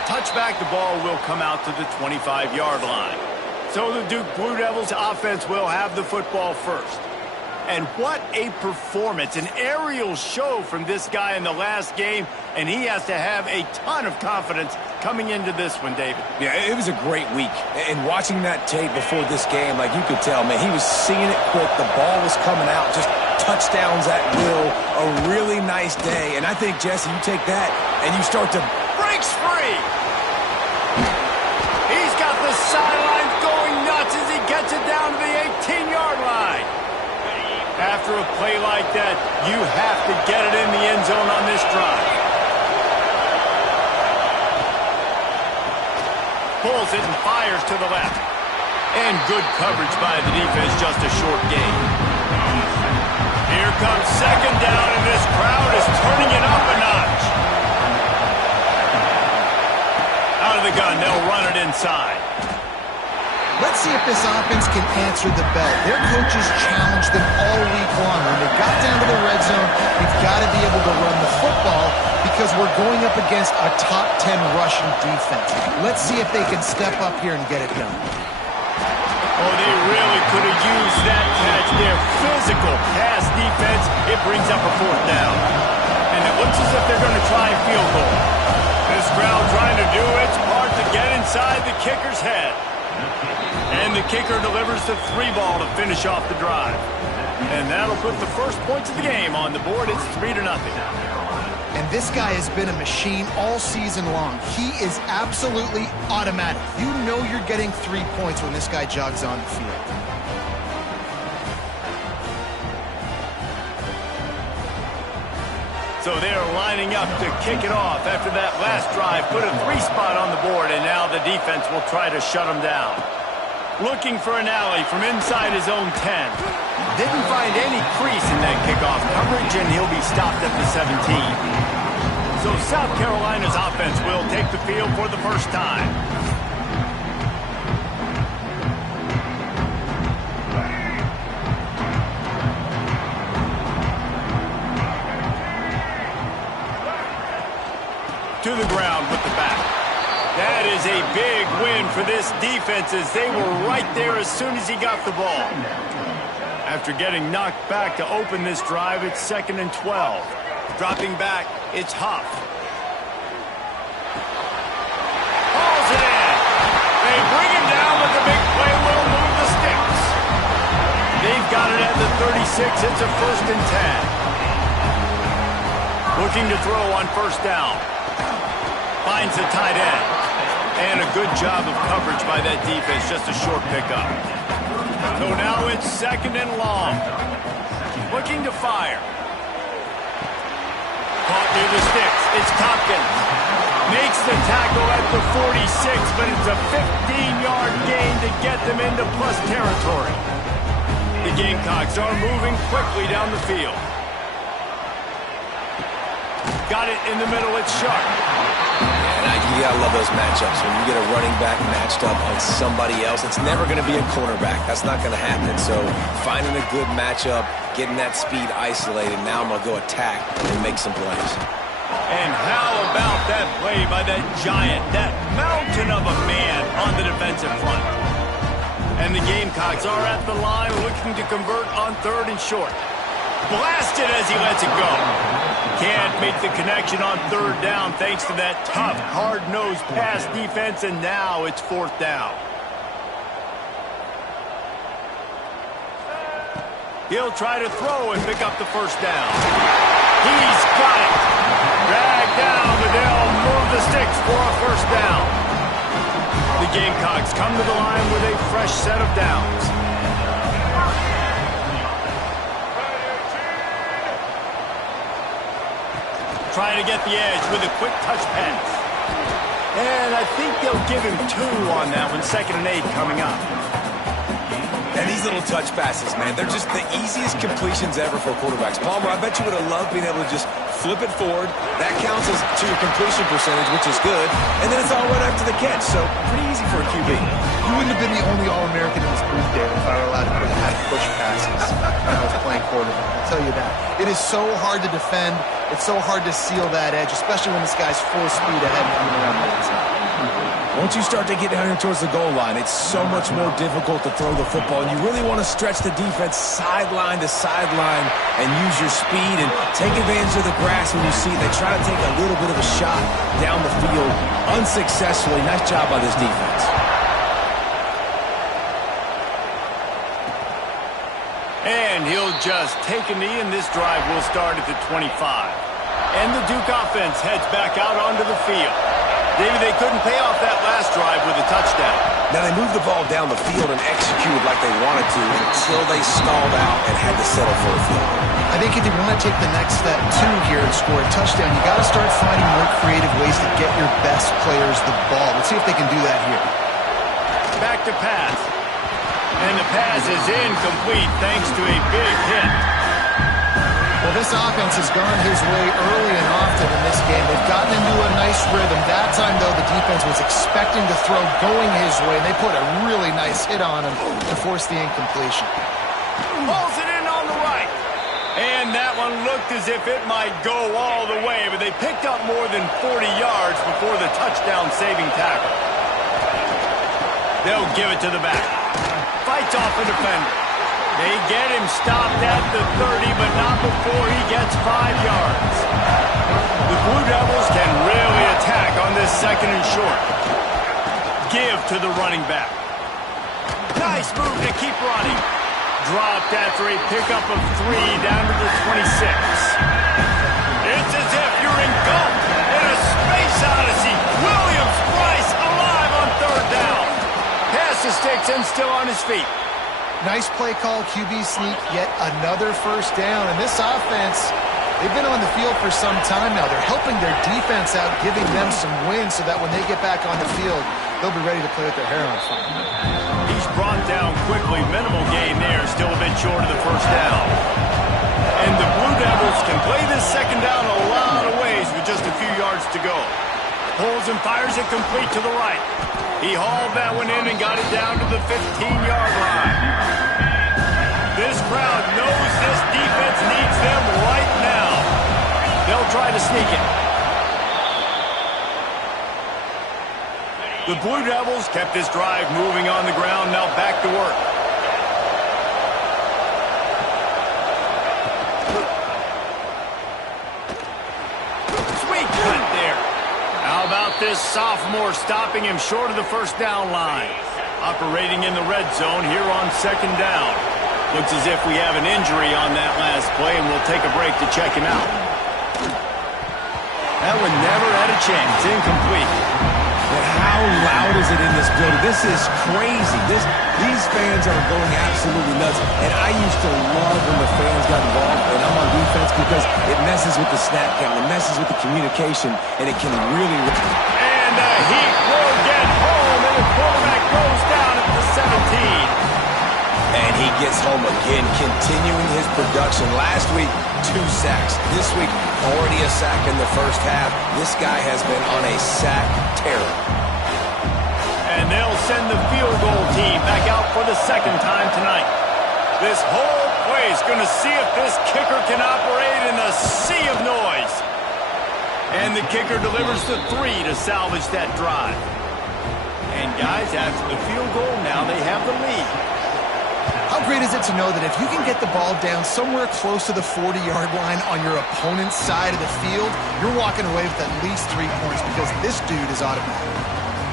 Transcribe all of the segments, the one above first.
the touchback, the ball will come out to the 25-yard line. So the Duke Blue Devils offense will have the football first. And what a performance, an aerial show from this guy in the last game, and he has to have a ton of confidence coming into this one, David. Yeah, it was a great week. And watching that tape before this game, like you could tell, man, he was seeing it quick. The ball was coming out, just touchdowns at will. A really nice day. And I think, Jesse, you take that and you start to... Breaks free! He's got the sidelines going nuts as he gets it down to the 18-yard line. After a play like that, you have to get it in the end zone on this drive. Pulls it and fires to the left. And good coverage by the defense, just a short gain. Here comes second down, and this crowd is turning it up a notch. Out of the gun, they'll run it inside. Let's see if this offense can answer the bell. Their coaches challenged them all week long. When they got down to the red zone, we've got to be able to run the football because we're going up against a top 10 rushing defense. Let's see if they can step up here and get it done. Oh, they really could have used that catch there. Physical pass defense. It brings up a fourth down. And it looks as if they're going to try a field goal. This crowd trying to do its part to get inside the kicker's head. And the kicker delivers the 3-ball to finish off the drive. And that'll put the first points of the game on the board. It's 3-0. And this guy has been a machine all season long. He is absolutely automatic. You know you're getting 3 points when this guy jogs on the field. So they're lining up to kick it off after that last drive. Put a 3-spot on the board, and now the defense will try to shut them down. Looking for an alley from inside his own 10. Didn't find any crease in that kickoff coverage, and he'll be stopped at the 17. So South Carolina's offense will take the field for the first time. To the ground with the back. That is a big win for this defense as they were right there as soon as he got the ball. After getting knocked back to open this drive, it's 2nd and 12. Dropping back, it's Huff. Hauls it in. They bring him down with the big play. Will move the sticks. They've got it at the 36. It's a 1st and 10. Looking to throw on first down. Finds the tight end. And a good job of coverage by that defense. Just a short pickup. So now it's 2nd and long. Looking to fire. Caught near the sticks. It's Tompkins. Makes the tackle at the 46, but it's a 15-yard gain to get them into plus territory. The Gamecocks are moving quickly down the field. Got it in the middle. It's Sharp. You gotta love those matchups. When you get a running back matched up on somebody else, it's never going to be a cornerback. That's not going to happen. So finding a good matchup, getting that speed isolated, now I'm going to go attack and make some plays. And how about that play by that giant, that mountain of a man on the defensive front? And the Gamecocks are at the line looking to convert on 3rd and short. Blasted as he lets it go. Can't make the connection on 3rd down thanks to that tough, hard-nosed pass defense, and now it's 4th down. He'll try to throw and pick up the first down. He's got it. Dragged down, but they'll move the sticks for a first down. The Gamecocks come to the line with a fresh set of downs. Trying to get the edge with a quick touch pass. And I think they'll give him 2 on that one. 2nd and 8 coming up. And these little touch passes, man, they're just the easiest completions ever for quarterbacks. Palmer, I bet you would have loved being able to just flip it forward. That counts as to your completion percentage, which is good. And then it's all right after the catch, so pretty easy for a QB. You wouldn't have been the only All-American in this booth, David, if I were allowed to have push passes when I was playing quarterback. I'll tell you that. It is so hard to defend. It's so hard to seal that edge, especially when this guy's full speed ahead and coming around the inside. Once you start to get down here towards the goal line, it's so much more difficult to throw the football. And you really want to stretch the defense sideline to sideline and use your speed and take advantage of the grass when you see it. They try to take a little bit of a shot down the field unsuccessfully. Nice job by this defense. And he'll just take a knee, and this drive will start at the 25. And the Duke offense heads back out onto the field. David, they couldn't pay off that last drive with a touchdown. Now, they moved the ball down the field and executed like they wanted to until they stalled out and had to settle for a field goal. I think if you want to take the next step, too, here and score a touchdown, you got to start finding more creative ways to get your best players the ball. Let's see if they can do that here. Back to pass. And the pass is incomplete thanks to a big hit. Well, this offense has gone his way early and often in this game. They've gotten into a nice rhythm. That time, though, the defense was expecting to throw going his way, and they put a really nice hit on him to force the incompletion. Pulls it in on the right. And that one looked as if it might go all the way, but they picked up more than 40 yards before the touchdown-saving tackle. They'll give it to the back. Fights off a defender. They get him stopped at the 30, but not before he gets 5 yards. The Blue Devils can really attack on this second and short. Give to the running back. Nice move to keep running. Dropped after a pickup of 3 down to the 26. It's as if you're engulfed in a space odyssey. Williams-Brice alive on third down. Pass the sticks and still on his feet. Nice play call, QB sneak, yet another first down. And this offense, they've been on the field for some time now. They're helping their defense out, giving them some wins so that when they get back on the field, they'll be ready to play with their hair on fire. He's brought down quickly. Minimal gain there, still a bit short of the first down. And the Blue Devils can play this second down a lot of ways with just a few yards to go. Pulls and fires it complete to the right. He hauled that one in and got it down to the 15-yard line. This crowd knows this defense needs them right now. They'll try to sneak it. The Blue Devils kept this drive moving on the ground, now back to work. Sweet cut there. How about this sophomore stopping him short of the first down line? Operating in the red zone here on second down. Looks as if we have an injury on that last play, and we'll take a break to check him out. That one never had a chance. Incomplete. But how loud is it in this building? This is crazy. These fans are going absolutely nuts. And I used to love when the fans got involved, and I'm on defense because it messes with the snap count. It messes with the communication, and it can really... And the Heat will get home, and the quarterback goes down at the 17. And he gets home again, continuing his production. Last week, 2 sacks. This week, already a sack in the first half. This guy has been on a sack terror. And they'll send the field goal team back out for the second time tonight. This whole place going to see if this kicker can operate in a sea of noise. And the kicker delivers the 3 to salvage that drive. And guys, after the field goal, now they have the lead. How great is it to know that if you can get the ball down somewhere close to the 40-yard line on your opponent's side of the field, you're walking away with at least 3 points because this dude is automatic.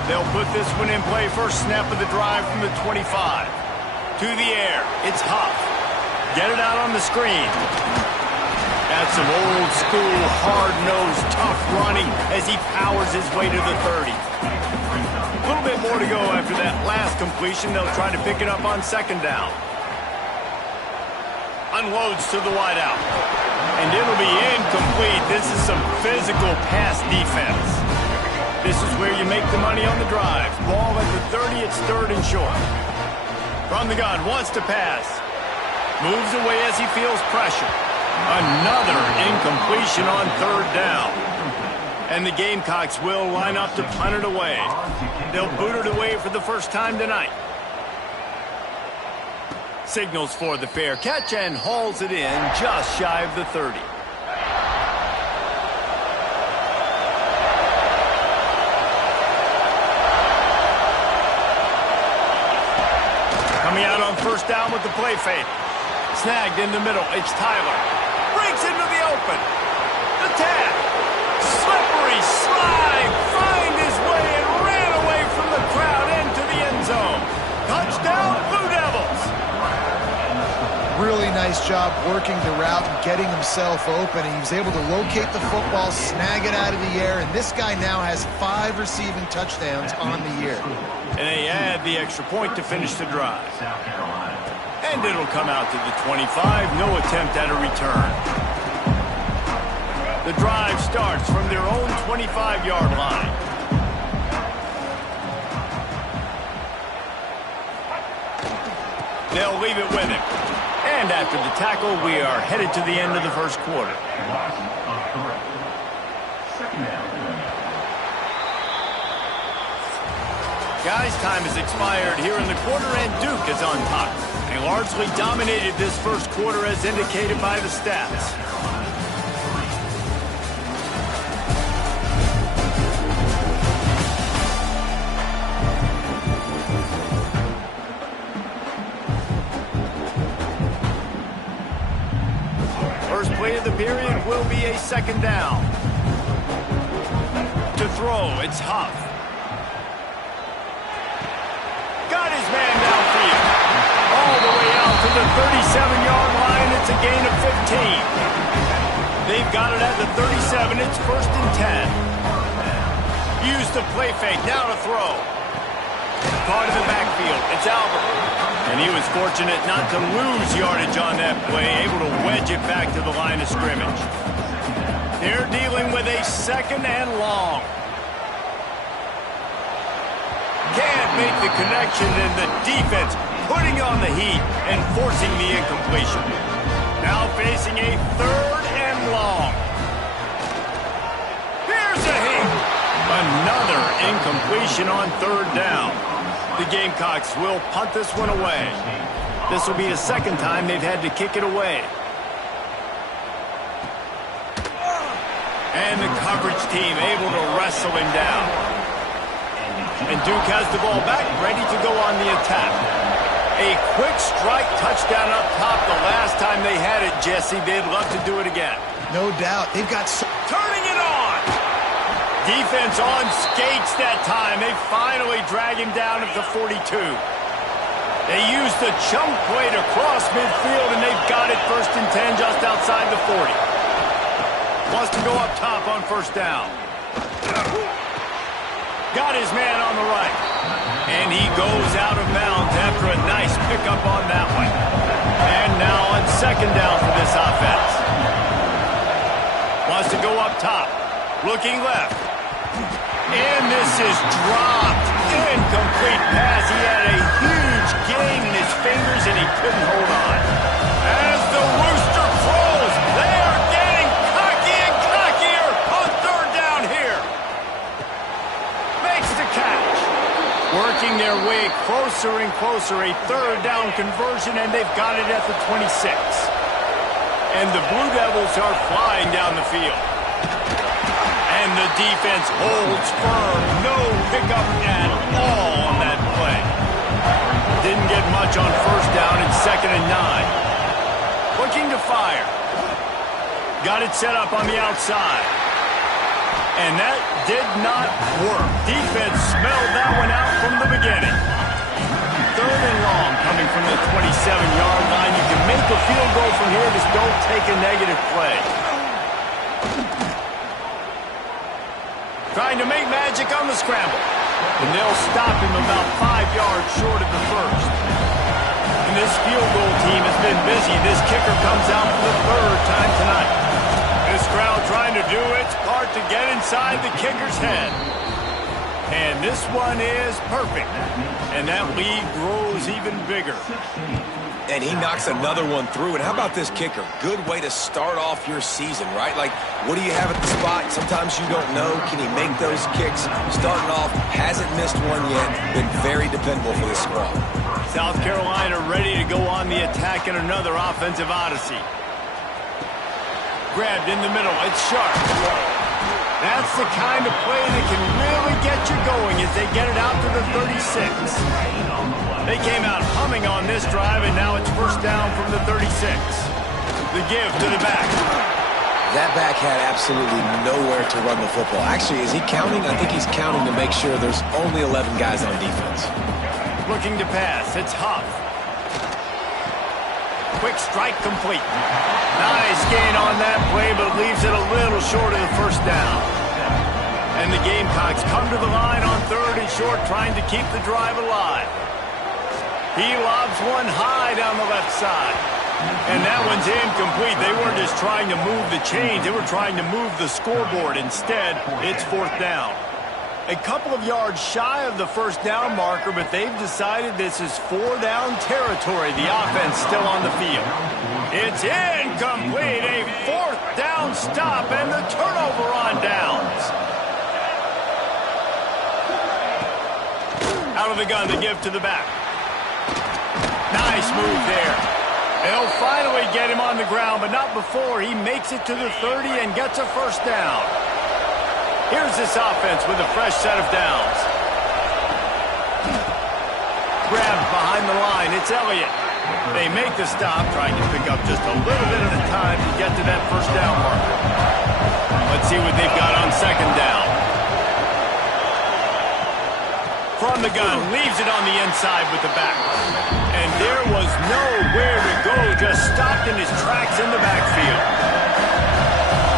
They'll put this one in play. First snap of the drive from the 25. To the air. It's Huff. Get it out on the screen. That's some old school, hard-nosed, tough running as he powers his way to the 30. A little bit more to go after that last completion. They'll try to pick it up on second down. Unloads to the wideout. And it'll be incomplete. This is some physical pass defense. This is where you make the money on the drive. Ball at the 30, it's third and short. From the gun, wants to pass. Moves away as he feels pressure. Another incompletion on third down. And the Gamecocks will line up to punt it away. They'll boot it away for the first time tonight. Signals for the fair catch and hauls it in just shy of the 30. first down with the play fake. Snagged in the middle. It's Tyler. Breaks into the open. The tap. Slippery slide. Find his way and ran away from the crowd into the end zone. Touchdown, Blue Devils. Really nice job working the route and getting himself open. He was able to locate the football, snag it out of the air, and this guy now has 5 receiving touchdowns on the year. And they add the extra point to finish the drive. And it'll come out to the 25. No attempt at a return. The drive starts from their own 25-yard line. They'll leave it with him. And after the tackle, we are headed to the end of the first quarter. Guys, time has expired here in the quarter, and Duke is on top. They largely dominated this first quarter as indicated by the stats. First play of the period will be a second down. To throw, it's Huff. Got his man downfield. All the way out to the 37-yard line. It's a gain of 15. They've got it at the 37. It's first and 10. Use the play fake. Now to throw. Part of the backfield. It's Albert. And he was fortunate not to lose yardage on that play, able to wedge it back to the line of scrimmage. They're dealing with a second and long. Can't make the connection, and the defense putting on the heat and forcing the incompletion. Now facing a third and long. Here's a hit. Another incompletion on third down. The Gamecocks will punt this one away. This will be the second time they've had to kick it away. And the coverage team able to wrestle him down. And Duke has the ball back, ready to go on the attack. A quick strike touchdown up top. The last time they had it, Jesse, they'd love to do it again. No doubt. They've got... Turning it on! Defense on skates that time. They finally drag him down at the 42. They use the chunk play to cross midfield, and they've got it first and 10 just outside the 40. Wants to go up top on first down. Got his man on the right. And he goes out of bounds after a nice pickup on that one. And now on second down for this offense. Wants to go up top. Looking left. And this is dropped. Incomplete pass. He had a huge gain in his fingers, and he couldn't hold on. As the rooster crows, they are getting cocky and cockier on third down here. Makes the catch. Working their way closer and closer. A third down conversion, and they've got it at the 26. And the Blue Devils are flying down the field. And the defense holds firm. No pickup at all on that play. Didn't get much on first down and second and 9. Looking to fire. Got it set up on the outside. And that did not work. Defense smelled that one out from the beginning. Third and long coming from the 27-yard line. You can make a field goal from here. Just don't take a negative play. Trying to make magic on the scramble. And they'll stop him about 5 yards short of the first. And this field goal team has been busy. This kicker comes out for the third time tonight. This crowd trying to do its part to get inside the kicker's head. And this one is perfect. And that lead grows even bigger. And he knocks another one through. And how about this kicker? Good way to start off your season, right? Like, what do you have at the spot? Sometimes you don't know. Can he make those kicks? Starting off, hasn't missed one yet. Been very dependable for this squad. South Carolina ready to go on the attack in another offensive odyssey. Grabbed in the middle. It's sharp. That's the kind of play that can really get you going as they get it out to the 36. They came out humming on this drive, and now it's first down from the 36. The give to the back. That back had absolutely nowhere to run the football. Actually, is he counting? I think he's counting to make sure there's only 11 guys on defense. Looking to pass. It's Huff. Quick strike complete. Nice gain on that play, but leaves it a little short of the first down. And the Gamecocks come to the line on 3rd and short, trying to keep the drive alive. He lobs one high down the left side. And that one's incomplete. They weren't just trying to move the chains. They were trying to move the scoreboard. Instead, it's 4th down. A couple of yards shy of the first down marker, but they've decided this is 4-down territory. The offense still on the field. It's incomplete. A 4th down stop and the turnover on downs. Out of the gun, the give to the back. Nice move there. They'll finally get him on the ground, but not before he makes it to the 30 and gets a first down. Here's this offense with a fresh set of downs. Grabbed behind the line, it's Elliott. They make the stop, trying to pick up just a little bit at a time to get to that first down marker. Let's see what they've got on 2nd down. From the gun, leaves it on the inside with the back. And there was nowhere to go, just stopped in his tracks in the backfield.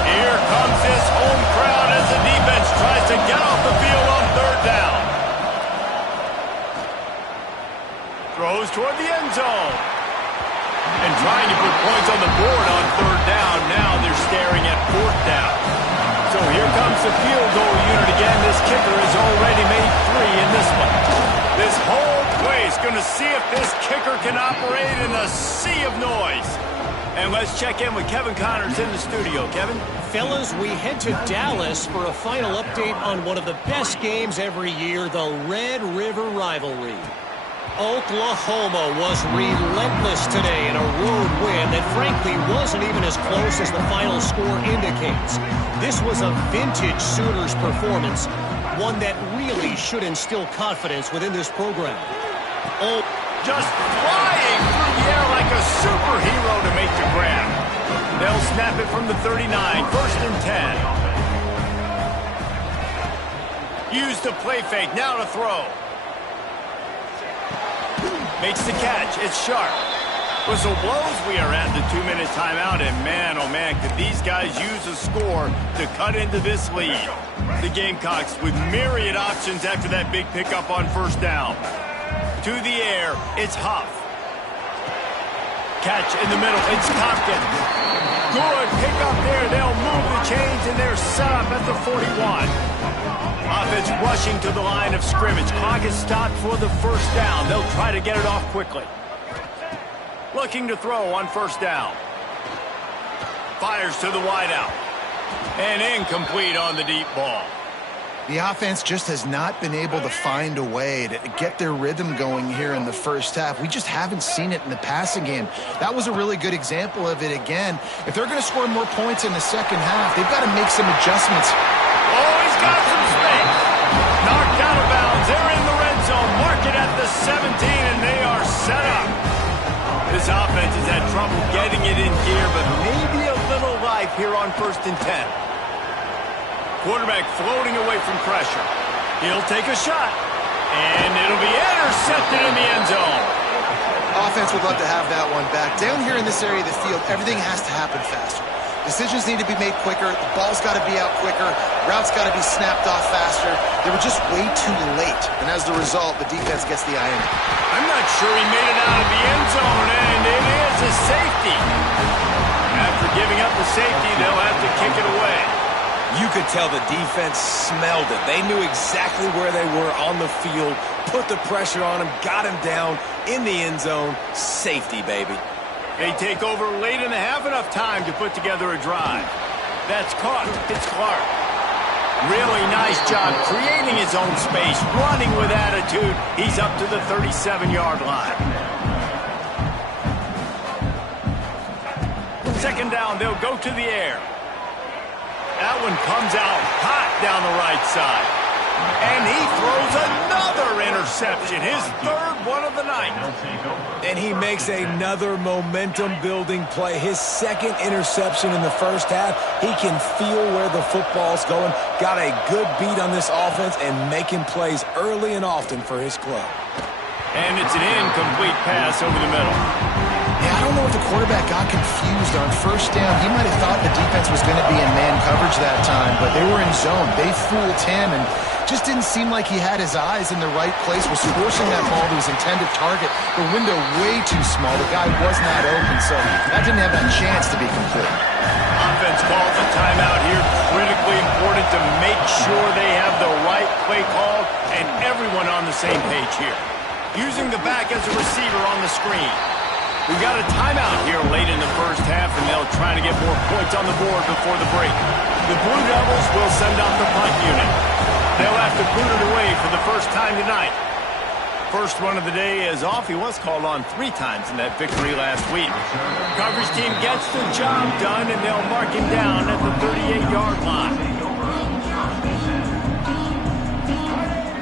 Here comes this home crowd as the defense tries to get off the field on 3rd down. Throws toward the end zone. And trying to put points on the board on 3rd down. Now they're staring at 4th down. So here comes the field goal unit again. This kicker has already made 3 in this one. This whole place going to see if this kicker can operate in a sea of noise. And let's check in with Kevin Connors in the studio. Kevin? Fellas, we head to Dallas for a final update on one of the best games every year, the Red River rivalry. Oklahoma was relentless today in a road win that frankly wasn't even as close as the final score indicates. This was a vintage Sooners performance, one that really should instill confidence within this program. Oh, just flying through the air like a superhero to make the grab. They'll snap it from the 39, 1st and 10. Use the play fake, now to throw. Makes the catch. It's Sharp. Whistle blows. We are at the 2-minute timeout, and man, oh man, could these guys use a score to cut into this lead. The Gamecocks with myriad options after that big pickup on 1st down. To the air, it's Huff. Catch in the middle, it's Compton. Good pickup there. They'll move the chains, and they're set up at the 41. Offense rushing to the line of scrimmage. Clock is stopped for the 1st down. They'll try to get it off quickly. Looking to throw on 1st down. Fires to the wideout. And incomplete on the deep ball. The offense just has not been able to find a way to get their rhythm going here in the first half. We just haven't seen it in the passing game. That was a really good example of it again. If they're going to score more points in the second half, they've got to make some adjustments. Oh, he's got some space. Knocked out of bounds. They're in the red zone. Mark it at the 17, and they are set up. This offense has had trouble getting it in gear, but maybe a little life here on 1st and 10. Quarterback floating away from pressure. He'll take a shot, and it'll be intercepted in the end zone. Offense would love to have that one back. Down here in this area of the field, everything has to happen faster. Decisions need to be made quicker. The ball's got to be out quicker. Routes got to be snapped off faster. They were just way too late, and as the result, the defense gets the eye in. I'm not sure he made it out of the end zone, and it is a safety. After giving up the safety, they'll have to kick it away. You could tell the defense smelled it. They knew exactly where they were on the field, put the pressure on him, got him down in the end zone. Safety, baby. They take over late in the half, enough time to put together a drive. That's caught. It's Clark. Really nice job creating his own space, running with attitude. He's up to the 37-yard line. 2nd down, they'll go to the air. That one comes out hot down the right side. And he throws another interception, his third one of the night. And he makes another momentum-building play, his second interception in the first half. He can feel where the football's going, got a good beat on this offense, and making plays early and often for his club. And it's an incomplete pass over the middle. Yeah, I don't know if the quarterback got confused on first down. He might have thought the defense was going to be in man coverage that time, but they were in zone. They fooled him and just didn't seem like he had his eyes in the right place, was forcing that ball to his intended target. The window way too small. The guy was not open, so that didn't have that chance to be complete. Offense calls a timeout here. Critically important to make sure they have the right play call and everyone on the same page here. Using the back as a receiver on the screen. We've got a timeout here late in the first half, and they'll try to get more points on the board before the break. The Blue Devils will send out the punt unit. They'll have to boot it away for the first time tonight. First run of the day is off. He was called on 3 times in that victory last week. Coverage team gets the job done, and they'll mark him down at the 38-yard line.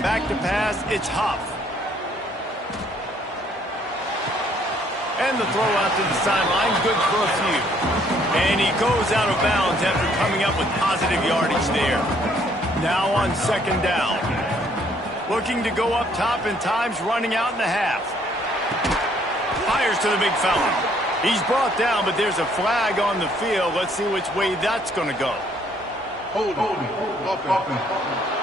Back to pass, it's Huff. And the throw out to the sideline, good for a few. And he goes out of bounds after coming up with positive yardage there. Now on second down. Looking to go up top, and time's running out in the half. Fires to the big fella. He's brought down, but there's a flag on the field. Let's see which way that's going to go. Hold. Offense.